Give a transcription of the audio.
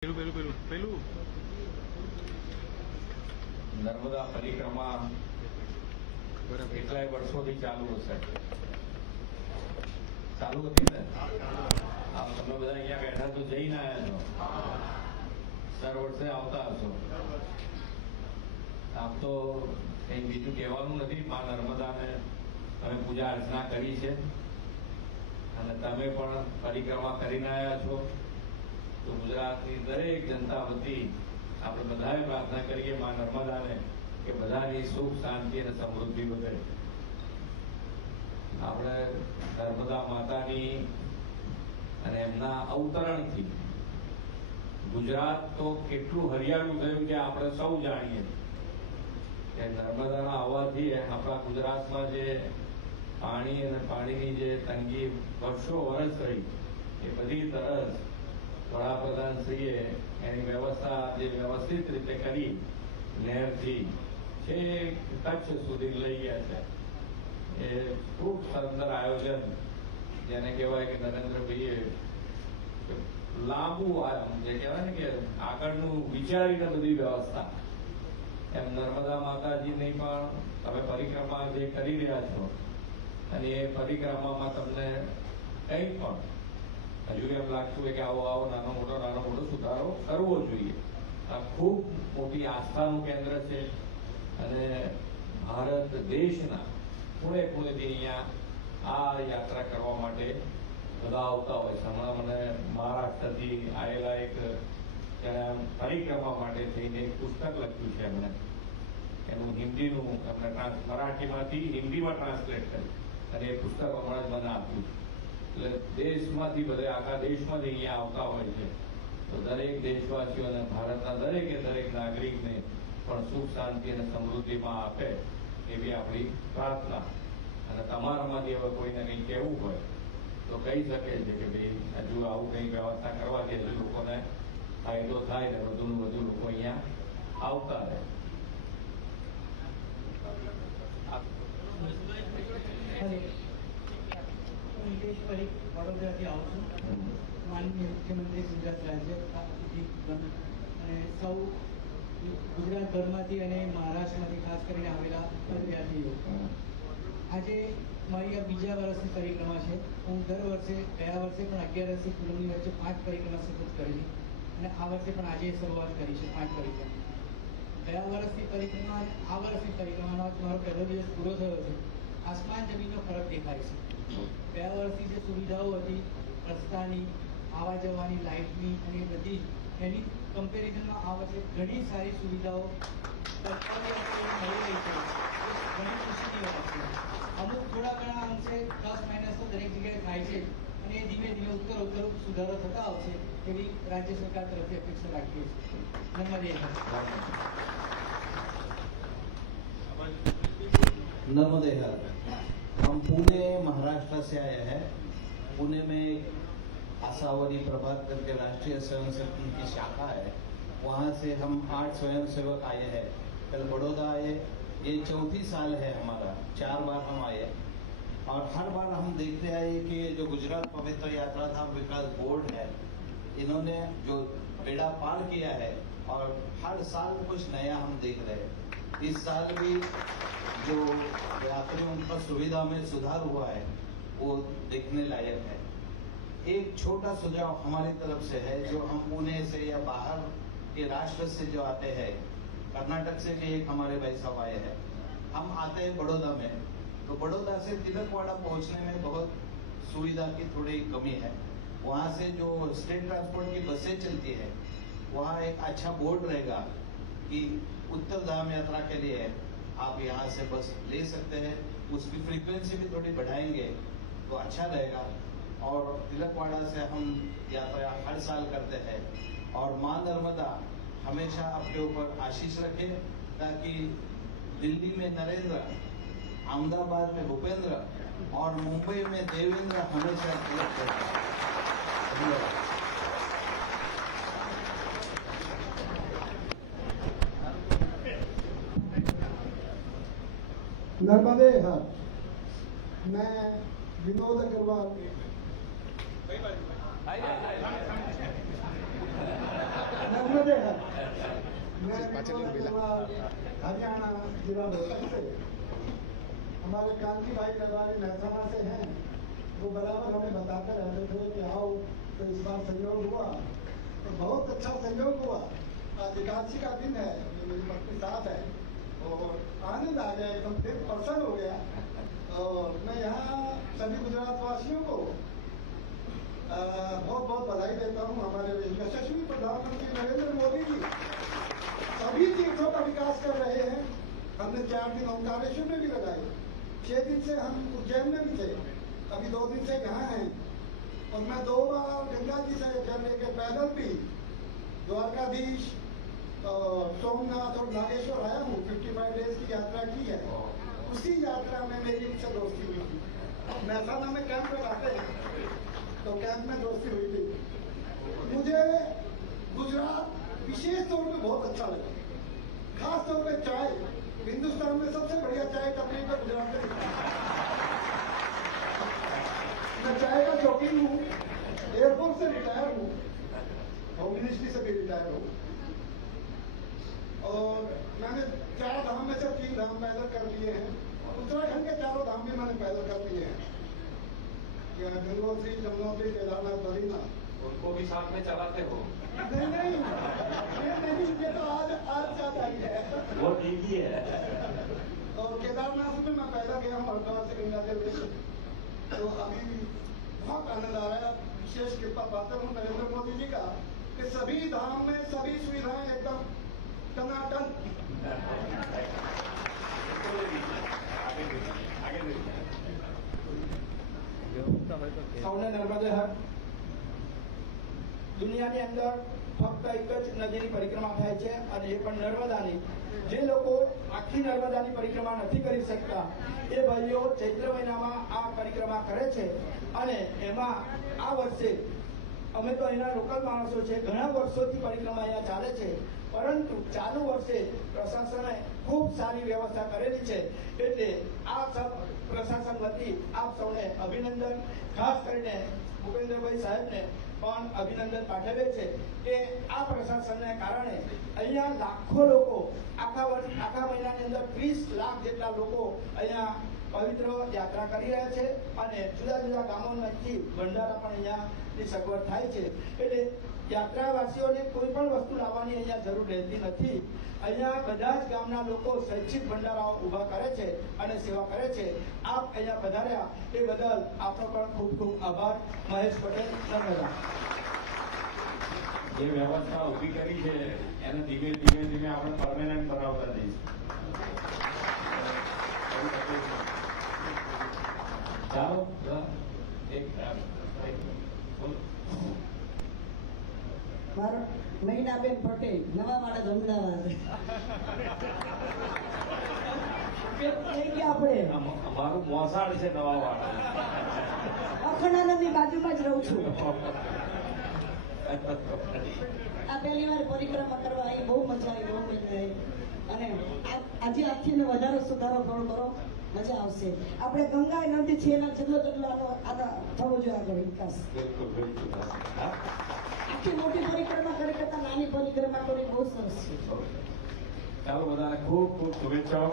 પેલું પેલું પેલું નર્મદા પરિક્રમા કેટલાય વર્ષોથી ચાલુ હશે? ચાલુ હતી ને? તમે બધા અહીંયા બેઠા તો જઈને આવ્યા છો? દર વર્ષે આવતા હશો. આમ તો કઈ બીજું કહેવાનું નથી મા નર્મદાને તમે પૂજા અર્ચના કરી છે. અને તમે પણ પરિક્રમા કરીને આવ્યા છો. તો ગુજરાતની દરેક જનતા વતી આપણે બધાએ પ્રાર્થના કરીએ મા નર્મદાને કે બધાની સુખ, શાંતિ અને સમૃદ્ધિ વધે. આપણે નર્મદા માતાની અને એમના અવતરણથી ગુજરાત તો કેટલું હરિયાળું થયું કે આપણે સૌ જાણીએ. કે નર્મદાના આવવાથી આપણા ગુજરાતમાં જે પાણી અને પાણીની જે તંગી વર્ષો વર્ષ રહી, એ બધી તરસ વડાપ્રધાનશ્રીએ એની વ્યવસ્થા જે વ્યવસ્થિત રીતે કરી નહેરથી છે કચ્છ સુધી લઈ ગયા છે. એ ખૂબ સુંદર આયોજન, જેને કહેવાય કે નરેન્દ્રભાઈએ લાંબુ જે કહેવાય ને કે આગળનું વિચારીને બધી વ્યવસ્થા. એમ નર્મદા માતાજીની પણ તમે પરિક્રમા જે કરી રહ્યા છો, અને એ પરિક્રમામાં તમને કંઈ પણ હજુ એમ લાગતું કે આવો આવો, નાનો મોટો નાનો મોટો સુધારો કરવો જોઈએ. આ ખૂબ મોટી આસ્થાનું કેન્દ્ર છે અને ભારત દેશના ખૂણે ખૂણેથી અહીંયા આ યાત્રા કરવા માટે બધા આવતા હોય છે. હમણાં મને મહારાષ્ટ્રથી આવેલા એક પરિક્રમા માટે થઈને એક પુસ્તક લખ્યું છે એમણે. એનું હિન્દીનું એમને મરાઠીમાંથી હિન્દીમાં ટ્રાન્સલેટ કર્યું. અને એ પુસ્તક હમણાં જ મને આપ્યું એટલે દેશમાંથી બધે આખા દેશમાંથી અહીંયા આવતા હોય છે. તો દરેક દેશવાસીઓને ભારતના દરેકે દરેક નાગરિકને પણ સુખ, શાંતિ અને સમૃદ્ધિમાં આપે એવી આપણી પ્રાર્થના. અને તમારામાંથી હવે કોઈને કંઈ કહેવું હોય, તો કહી શકે છે કે ભાઈ, હજુ આવું કંઈ વ્યવસ્થા કરવાથી હજુ લોકોને ફાયદો થાય ને વધુ ને વધુ લોકો અહીંયા આવતા રહે. Thank હું. હિતેશ પરીખ વડોદરાથી આવું માનનીય મુખ્યમંત્રી ગુજરાત રાજ્ય અને સૌ ગુજરાતભરમાંથી અને મહારાષ્ટ્રમાંથી ખાસ કરીને આવેલા પદયાત્રીઓ આજે મારી આ બીજા વર્ષની પરિક્રમા છે. હું દર વર્ષે, ગયા વર્ષે પણ અગિયારસથી પૂનમની વચ્ચે પાંચ પરિક્રમા સતત કરેલી અને આ વર્ષે પણ આજે શરૂઆત કરી છે પાંચ પરિક્રમા. ગયા વર્ષની પરિક્રમા, આ વર્ષની પરિક્રમાનો મારો પહેલો દિવસ પૂરો થયો છે. આસમાન જમીનનો ફરક દેખાય છે. ગયા વર્ષથી જે સુવિધાઓ હતી, રસ્તાની આવવા જવાની લાઇટની અને બધી એની કમ્પેરિઝનમાં આ વર્ષે ઘણી સારી સુવિધાઓ મળી રહી છે. ઘણી ખુશીની વાત છે. અમુક થોડા ઘણા અંશે પ્લસ માઇનસ તો દરેક જગ્યાએ થાય છે અને ધીમે ધીમે ઉત્તર ઉત્તર સુધારો થતા આવશે એવી રાજ્ય સરકાર તરફથી અપેક્ષા રાખીએ છીએ. નર્મદે नर्मदे हर हम पुणे, महाराष्ट्र से आए हैं। पुणे में एक आशावरी प्रभात करके राष्ट्रीय स्वयं सेवक की शाखा है। वहाँ से हम आठ स्वयं सेवक आए हैं। कल बड़ौदा आए। ये चौथी साल है हमारा। चार बार हम आए। और हर बार हम देखते आए कि जो गुजरात पवित्र यात्रा धाम विकास बोर्ड है, इन्होंने जो बेड़ा पार किया है और हर साल कुछ नया हम देख रहे हैं। इस साल भी जो यात्रियों का सुविधा में सुधार हुआ है, वो देखने लायक है। एक छोटा सुझाव हमारी तरफ़ से है, जो हम पुणे से या बाहर के राष्ट्र से जो आते हैं, कर्नाटक से भी एक हमारे भाई साहब आए हैं। हम आते हैं बड़ौदा में। तो बड़ौदा से तिलकवाड़ा पहुँचने में बहुत सुविधा की थोड़ी कमी है। वहाँ से जो स्टेट ट्रांसपोर्ट की बसें चलती है, वहाँ एक अच्छा बोर्ड रहेगा कि उत्तर धाम यात्रा के लिए आप यहाँ से बस ले सकते हैं, उसकी फ्रीक्वेंसी भी थोड़ी बढ़ाएँगे तो अच्छा रहेगा। और तिलकवाड़ा से हम यात्रा हर साल करते हैं। और माँ नर्मदा हमेशा आपके ऊपर आशीष रखे, ताकि दिल्ली में नरेंद्र, अहमदाबाद में भूपेंद्र और मुंबई में देवेंद्र हमेशा तिलक हैं। हर मैं विनोद अग्रवाल। नर्मदे हर मैं विनोद हरियाणा जिला रोहतक से। हमारे कांति भाई रबारी महसाना से हैं। वो बराबर हमें बताते रहते थे कि आओ तो इस बार संयोग हुआ। तो बहुत अच्छा संयोग हुआ। आज एकादशी का दिन है मेरी पत्नी साथ है। और आनंद आ गया एकदम फिर प्रसन्न हो गया। और मैं यहाँ सभी गुजरात वासियों को बहुत बहुत बधाई देता हूँ। हमारे यशस्वी प्रधानमंत्री नरेंद्र मोदी जी सभी तीर्थों का विकास कर रहे हैं। हमने चार दिन ओंकारेश्वर में भी लगाए। छह दिन से हम उज्जैन में भी थे। अभी दो दिन से यहाँ हैं। और मैं दो बार गंगा जी से जल लेके पैदल भी द्वारकाधीश सोमनाथ और नागेश्वर आया हूँ 55 डेज़ की यात्रा की है। उसी यात्रा में मेरी उनसे दोस्ती हुई थी। महसाना में कैंप लगाते हैं तो कैंप में दोस्ती हुई थी। मुझे गुजरात विशेष तौर पे बहुत अच्छा लगा। खास तौर पे चाय। हिंदुस्तान में सबसे बढ़िया चाय टपरी पे गुजरात में मैं चाय का शौकीन हूँ एयरफोर्स से रिटायर हूँ। होम मिनिस्ट्री से भी रिटायर हूँ। और मैंने चार धाम में से तीन धाम पैदल कर लिए हैं और उत्तराखंड के चारों धाम भी मैंने पैदल कर लिए हैं। गंगोत्री जमुनोत्री केदारनाथ बद्रीनाथ उनको भी साथ में चलाते हो? नहीं नहीं ये नहीं ये तो आज आज साथ आई है। वो ठीक ही है। और केदारनाथ में मैं पैदल गया हूँ हरिद्वार से गंगा देव तो अभी बहुत आनंद आ रहा है विशेष कृपा पात्र हूँ नरेंद्र मोदी जी का कि सभी धाम में सभी सुविधाएँ एकदम ટનાટન નર્મદે દુનિયાની અંદર ફક્ત એક જ નદીની પરિક્રમા થાય છે અને એ પણ નર્મદાની જે લોકો આખી નર્મદાની પરિક્રમા નથી કરી શકતા એ ભાઈઓ ચૈત્ર મહિનામાં આ પરિક્રમા કરે છે અને એમાં આ વર્ષે અમે તો અહીંના લોકલ માણસો છે ઘણા વર્ષોથી પરિક્રમા અહીંયા ચાલે છે પરંતુ ચાલુ વર્ષે પ્રશાસને ખૂબ સારી વ્યવસ્થા કરેલી છે. એટલે આ સબ પ્રશાસન વતી આપ સૌને અભિનંદન. ખાસ કરીને ભૂપેન્દ્રભાઈ સાહેબને પણ અભિનંદન પાઠવે છે કે આ પ્રશાસનને કારણે અહીંયા લાખો લોકો આખા વર્ષ આખા મહિનાની અંદર ત્રીસ લાખ જેટલા લોકો અહીંયા પવિત્ર યાત્રા કરી રહ્યા છે અને જુદા જુદા ગામોમાંથી ભંડારા પણ અહીંયાની સગવડ થાય છે. એટલે યાત્રાવાસીઓને કોઈ પણ વસ્તુ લાવવાની અહીંયા જરૂર રહેતી નથી. અહીંયા બધા જ ગામના લોકો સ્વૈચ્છિક ભંડારાઓ ઊભા કરે છે અને સેવા કરે છે. આપ અહીંયા પધાર્યા એ બદલ આપનો પણ ખૂબ ખૂબ આભાર. મહેશ પટેલ નર્મદા જે વ્યવસ્થા ઊભી કરી છે, એને ધીમે ધીમે ધીમે આપણે પરમેનન્ટ બનાવતા જઈશું ચાલો જા. એક એક બોલો. મારું મહિનાબેન પટેલ નવા માટે અમદાવાદ. આપણે? આમ- મોસાળ છે નવા વાળા અખંડાનંદની બાજુમાં જ રહું છું. આ પહેલી વાર પરિક્રમા કરવા આવી બહુ મજા આવી બહુ મજા આવી. અને આજે આજથી વધારે સુધારો થોડો કરો મજા આવશે. આપણે ગંગા નદી છે એના જેટલો જેટલો આનો આનો થવો જોઈએ આગળ વિકાસ. બિલકુલ બિલકુલ. હા આટલી મોટી પરિક્રમા કરી કરતા નાની પરિક્રમા કરી બહુ સરસ છે ચાલો બધાને ખૂબ ખૂબ શુભેચ્છાઓ